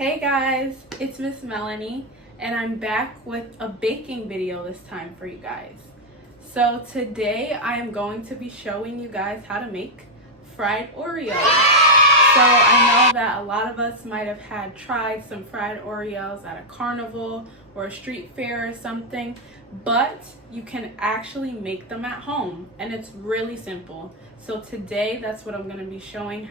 Hey guys, it's Miss Melanie and I'm back with a baking video this time for you guys. So today I am going to be showing you guys how to make fried Oreos. So I know that a lot of us might have tried some fried Oreos at a carnival or a street fair or something, but you can actually make them at home and it's really simple. So today that's what I'm going to be showing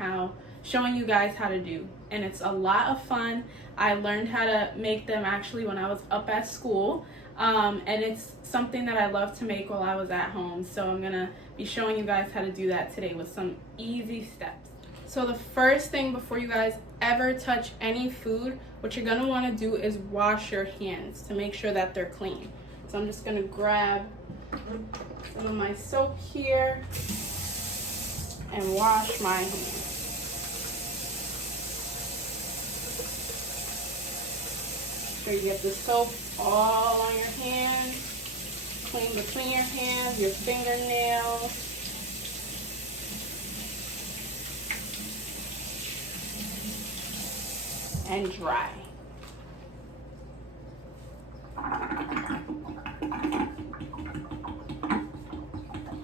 you guys how to do, and it's a lot of fun. I learned how to make them actually when I was up at school, and it's something that I love to make while I was at home. So I'm gonna be showing you guys how to do that today with some easy steps. So the first thing before you guys ever touch any food, what you're gonna want to do is wash your hands to make sure that they're clean. So I'm just gonna grab some of my soap here and wash my hands. Sure you get the soap all on your hands, clean between your hands, your fingernails. And dry.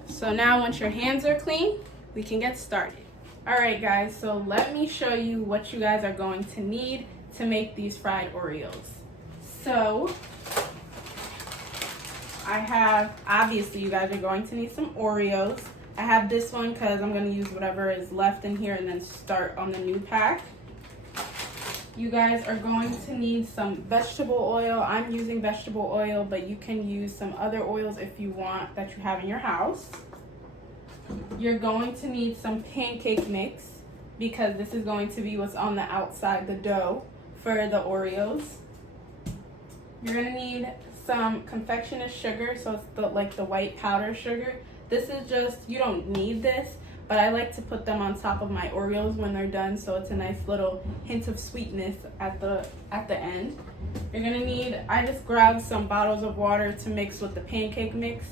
So now once your hands are clean, we can get started. Alright guys, so let me show you what you guys are going to need to make these fried Oreos. So I have, obviously you guys are going to need some Oreos. I have this one because I'm going to use whatever is left in here and then start on the new pack. You guys are going to need some vegetable oil. I'm using vegetable oil, but you can use some other oils if you want that you have in your house. You're going to need some pancake mix because this is going to be what's on the outside, the dough for the Oreos. You're going to need some confectioner's sugar, so it's the white powder sugar. This is just, you don't need this, but I like to put them on top of my Oreos when they're done, so it's a nice little hint of sweetness at the end. You're going to need, I just grabbed some bottles of water to mix with the pancake mix.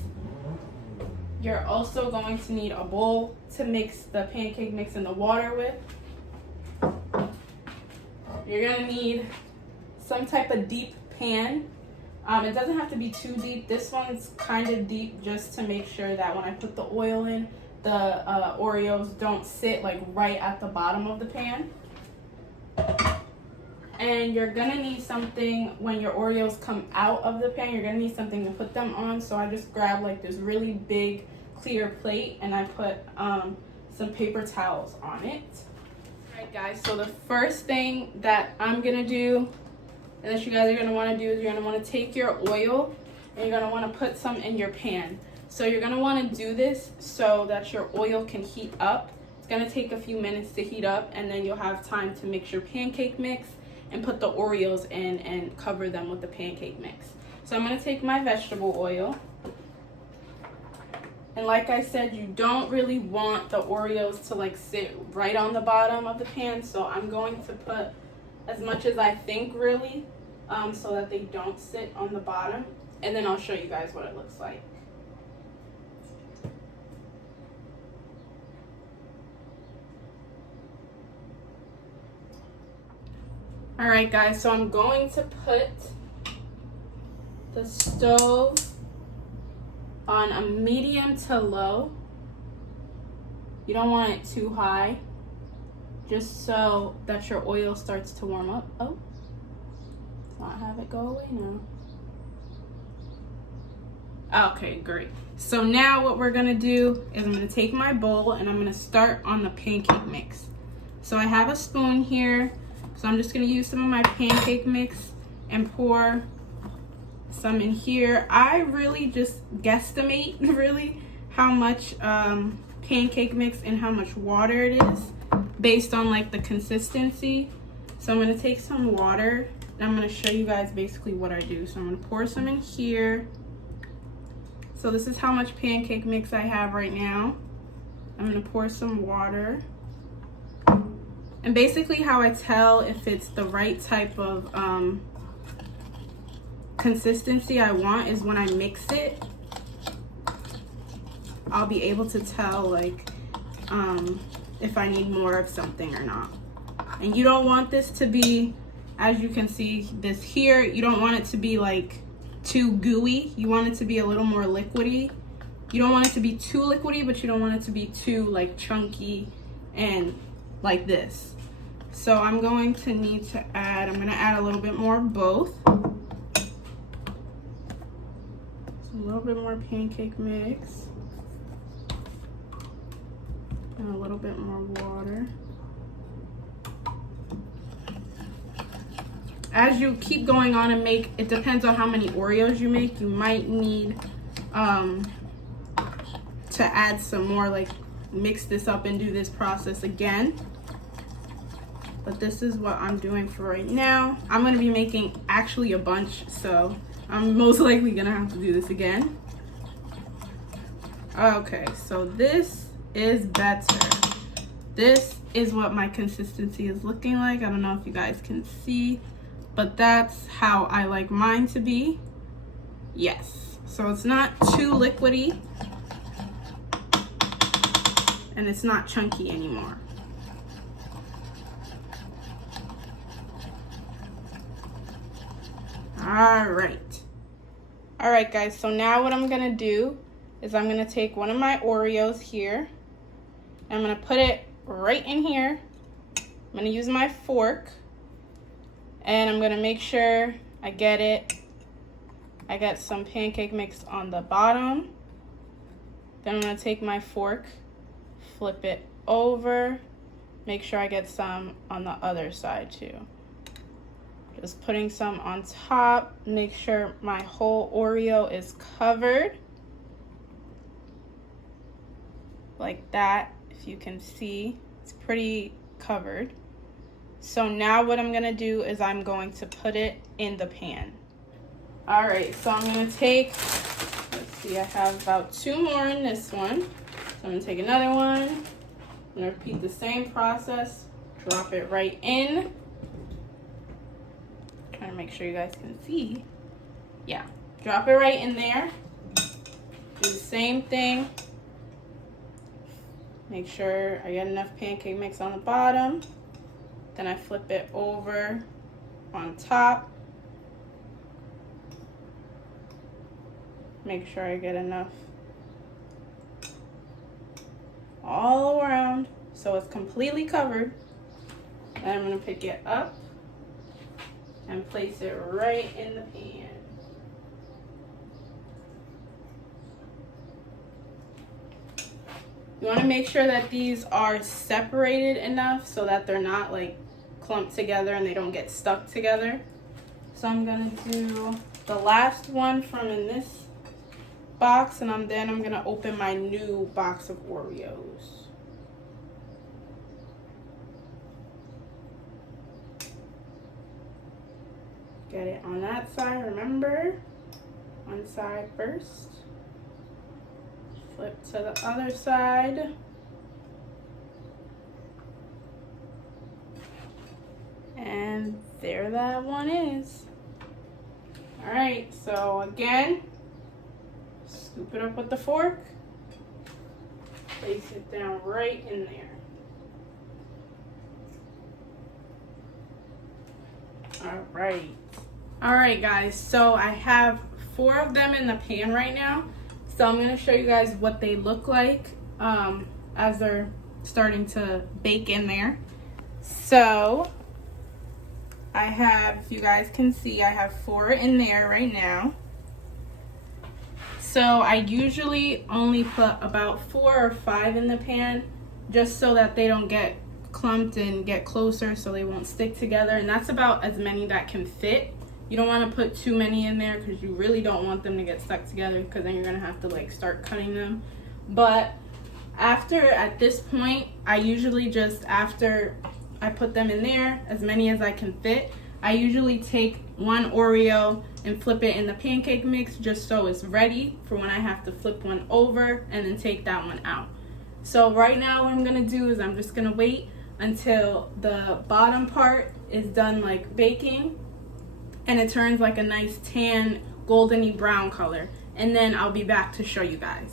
You're also going to need a bowl to mix the pancake mix and the water with. You're going to need some type of deep pan. It doesn't have to be too deep. This one's kind of deep just to make sure that when I put the oil in, the Oreos don't sit like right at the bottom of the pan. And you're gonna need something when your Oreos come out of the pan, you're gonna need something to put them on. So I just grabbed like this really big clear plate and I put some paper towels on it. Alright guys, so the first thing that I'm gonna do and that you guys are going to want to do is you're going to want to take your oil and you're going to want to put some in your pan. So you're going to want to do this so that your oil can heat up. It's going to take a few minutes to heat up, and then you'll have time to mix your pancake mix and put the Oreos in and cover them with the pancake mix. So I'm going to take my vegetable oil. And like I said, you don't really want the Oreos to like sit right on the bottom of the pan. So I'm going to put as much as I think really, so that they don't sit on the bottom, and then I'll show you guys what it looks like. Alright guys, so I'm going to put the stove on a medium to low. You don't want it too high, just so that your oil starts to warm up. Oh, let's not have it go away now. Okay, great. So now what we're gonna do is I'm gonna take my bowl and I'm gonna start on the pancake mix. So I have a spoon here, so I'm just gonna use some of my pancake mix and pour some in here. I really just guesstimate really how much pancake mix and how much water it is based on like the consistency. So I'm going to take some water and I'm going to show you guys basically what I do. So I'm going to pour some in here. So this is how much pancake mix I have right now. I'm going to pour some water. And basically how I tell if it's the right type of consistency I want is when I mix it, I'll be able to tell like if I need more of something or not. And you don't want this to be As you can see this here, you don't want it to be like too gooey. You want it to be a little more liquidy. You don't want it to be too liquidy, but you don't want it to be too like chunky and like this. So I'm going to need to add, I'm gonna add a little bit more of both. So a little bit more pancake mix. And a little bit more water. As you keep going on and make, it depends on how many Oreos you make, you might need to add some more, like mix this up and do this process again. But this is what I'm doing for right now. I'm gonna be making actually a bunch, so I'm most likely gonna have to do this again. Okay, so this is better. This is what my consistency is looking like. I don't know if you guys can see, but that's how I like mine to be. Yes, so it's not too liquidy and it's not chunky anymore. All right guys, so now what I'm gonna do is I'm gonna take one of my Oreos here and I'm gonna put it right in here. I'm gonna use my fork and I'm gonna make sure I get it. I got some pancake mix on the bottom. Then I'm gonna take my fork, flip it over, make sure I get some on the other side too. Just putting some on top, make sure my whole Oreo is covered. Like that, if you can see, it's pretty covered. So now what I'm gonna do is I'm going to put it in the pan. All right, so I'm gonna take, let's see, I have about 2 more in this one. So I'm gonna take another one. I'm gonna repeat the same process, drop it right in. Trying to make sure you guys can see. Yeah, drop it right in there. Do the same thing. Make sure I get enough pancake mix on the bottom. Then I flip it over on top. Make sure I get enough all around so it's completely covered. Then I'm gonna pick it up and place it right in the pan. You want to make sure that these are separated enough so that they're not like clumped together and they don't get stuck together. So I'm gonna do the last one from in this box and then I'm gonna open my new box of Oreos. Get it on that side, remember, one side first. Flip to the other side. And there that one is. All right, so again, scoop it up with the fork. Place it down right in there. All right guys, so I have 4 of them in the pan right now. So I'm gonna show you guys what they look like as they're starting to bake in there. So I have, if you guys can see, I have 4 in there right now. So I usually only put about 4 or 5 in the pan just so that they don't get clumped and get closer so they won't stick together. And that's about as many that can fit. You don't want to put too many in there because you really don't want them to get stuck together because then you're going to have to like start cutting them. But at this point, I usually just, after I put them in there, as many as I can fit, I usually take one Oreo and flip it in the pancake mix just so it's ready for when I have to flip one over and then take that one out. So right now what I'm going to do is I'm just going to wait until the bottom part is done like baking and it turns like a nice tan goldeny brown color, and then I'll be back to show you guys.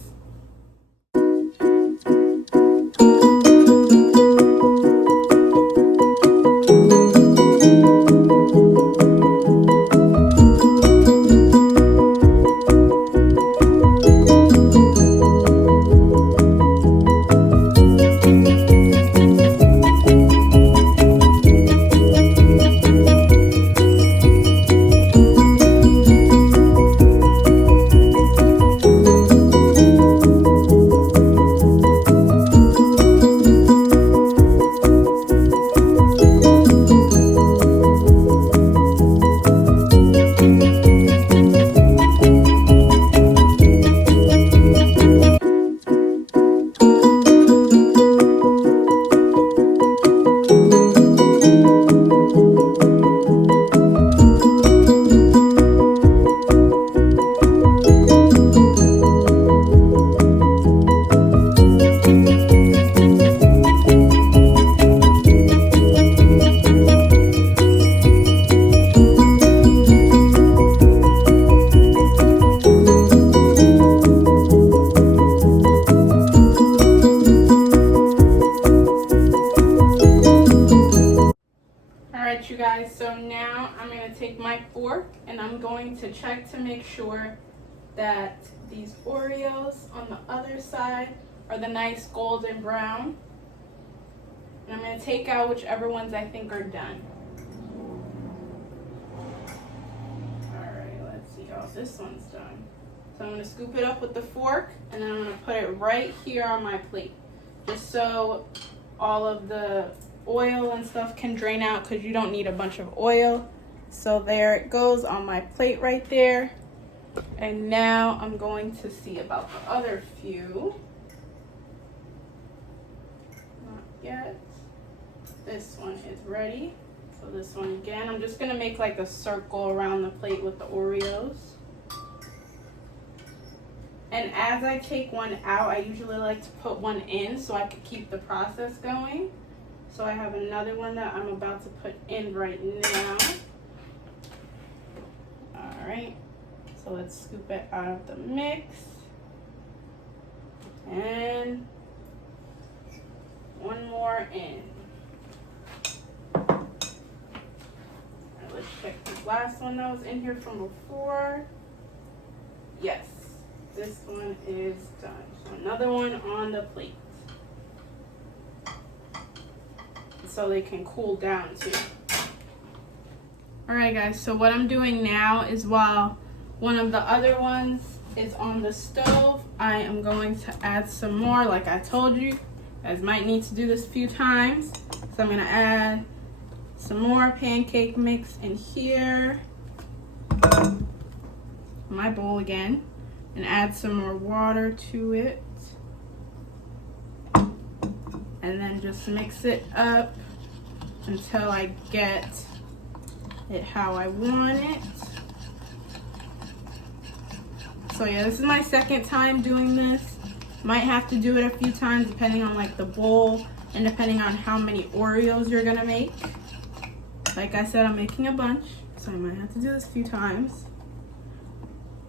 right, you guys, so now I'm going to take my fork and I'm going to check to make sure that these Oreos on the other side are the nice golden brown. And I'm going to take out whichever ones I think are done. Alright, let's see. Oh, this one's done. So I'm going to scoop it up with the fork and then I'm going to put it right here on my plate. Just so all of the oil and stuff can drain out, because you don't need a bunch of oil. So there it goes on my plate right there. And now I'm going to see about the other few. Not yet. This one is ready. So this one again, I'm just gonna make like a circle around the plate with the Oreos. And as I take one out, I usually like to put one in so I can keep the process going. So I have another one that I'm about to put in right now. All right, so let's scoop it out of the mix. And one more in. All right, let's check this last one that was in here from before. Yes, this one is done. So another one on the plate, so they can cool down too. Alright guys, so what I'm doing now is, while one of the other ones is on the stove, I am going to add some more. Like I told you, you guys might need to do this a few times. So I'm going to add some more pancake mix in here, my bowl again, and add some more water to it. And then just mix it up until I get it how I want it. So yeah, this is my second time doing this. Might have to do it a few times depending on like the bowl and depending on how many Oreos you're gonna make. Like I said, I'm making a bunch, so I might have to do this a few times.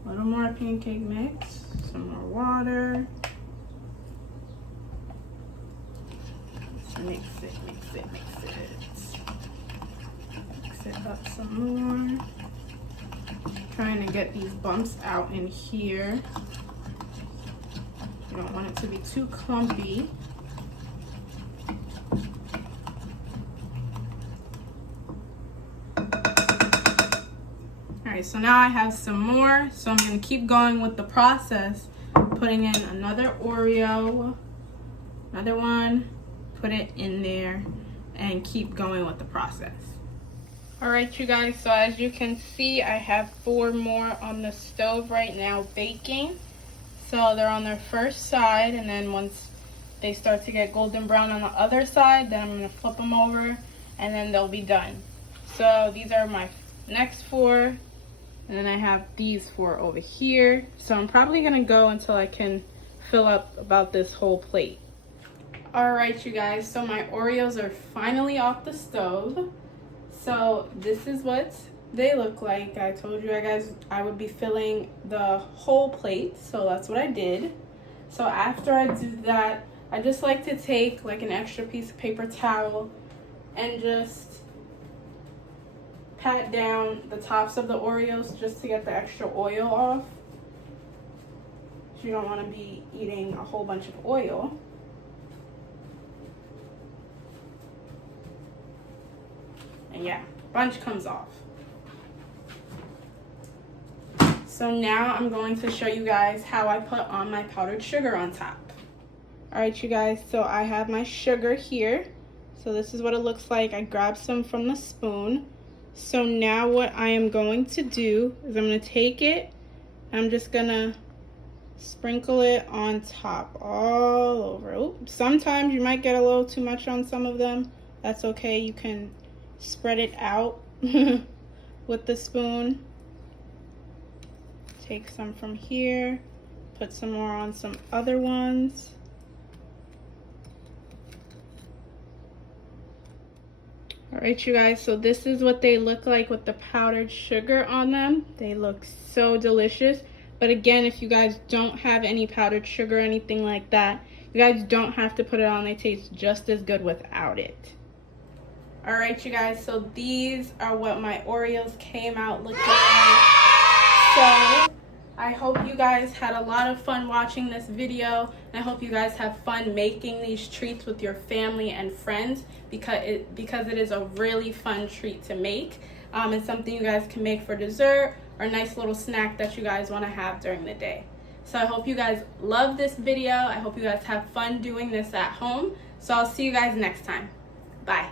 A little more pancake mix, some more water. Mix it, mix it, mix it. Mix it up some more. Trying to get these bumps out in here. You don't want it to be too clumpy. Alright, so now I have some more. So I'm going to keep going with the process. Putting in another Oreo. Another one. Put it in there and keep going with the process. Alright you guys, so as you can see, I have 4 more on the stove right now baking. So they're on their first side, and then once they start to get golden brown on the other side, then I'm going to flip them over and then they'll be done. So these are my next 4, and then I have these 4 over here. So I'm probably going to go until I can fill up about this whole plate. Alright you guys, so my Oreos are finally off the stove. So this is what they look like. I told you guys I would be filling the whole plate, so that's what I did. So after I do that, I just like to take like an extra piece of paper towel and just pat down the tops of the Oreos just to get the extra oil off. You don't want to be eating a whole bunch of oil. And yeah, bunch comes off. So now I'm going to show you guys how I put on my powdered sugar on top. Alright you guys, so I have my sugar here. So this is what it looks like. I grabbed some from the spoon. So now what I am going to do is I'm going to take it, I'm just going to sprinkle it on top all over. Oops, sometimes you might get a little too much on some of them. That's okay, you can spread it out with the spoon. Take some from here, put some more on some other ones. Alright you guys, so this is what they look like with the powdered sugar on them. They look so delicious. But again, if you guys don't have any powdered sugar or anything like that, you guys don't have to put it on. They taste just as good without it. All right, you guys, so these are what my Oreos came out looking like. So I hope you guys had a lot of fun watching this video, and I hope you guys have fun making these treats with your family and friends, because it is a really fun treat to make. It's something you guys can make for dessert or a nice little snack that you guys want to have during the day. So I hope you guys love this video. I hope you guys have fun doing this at home. So I'll see you guys next time. Bye.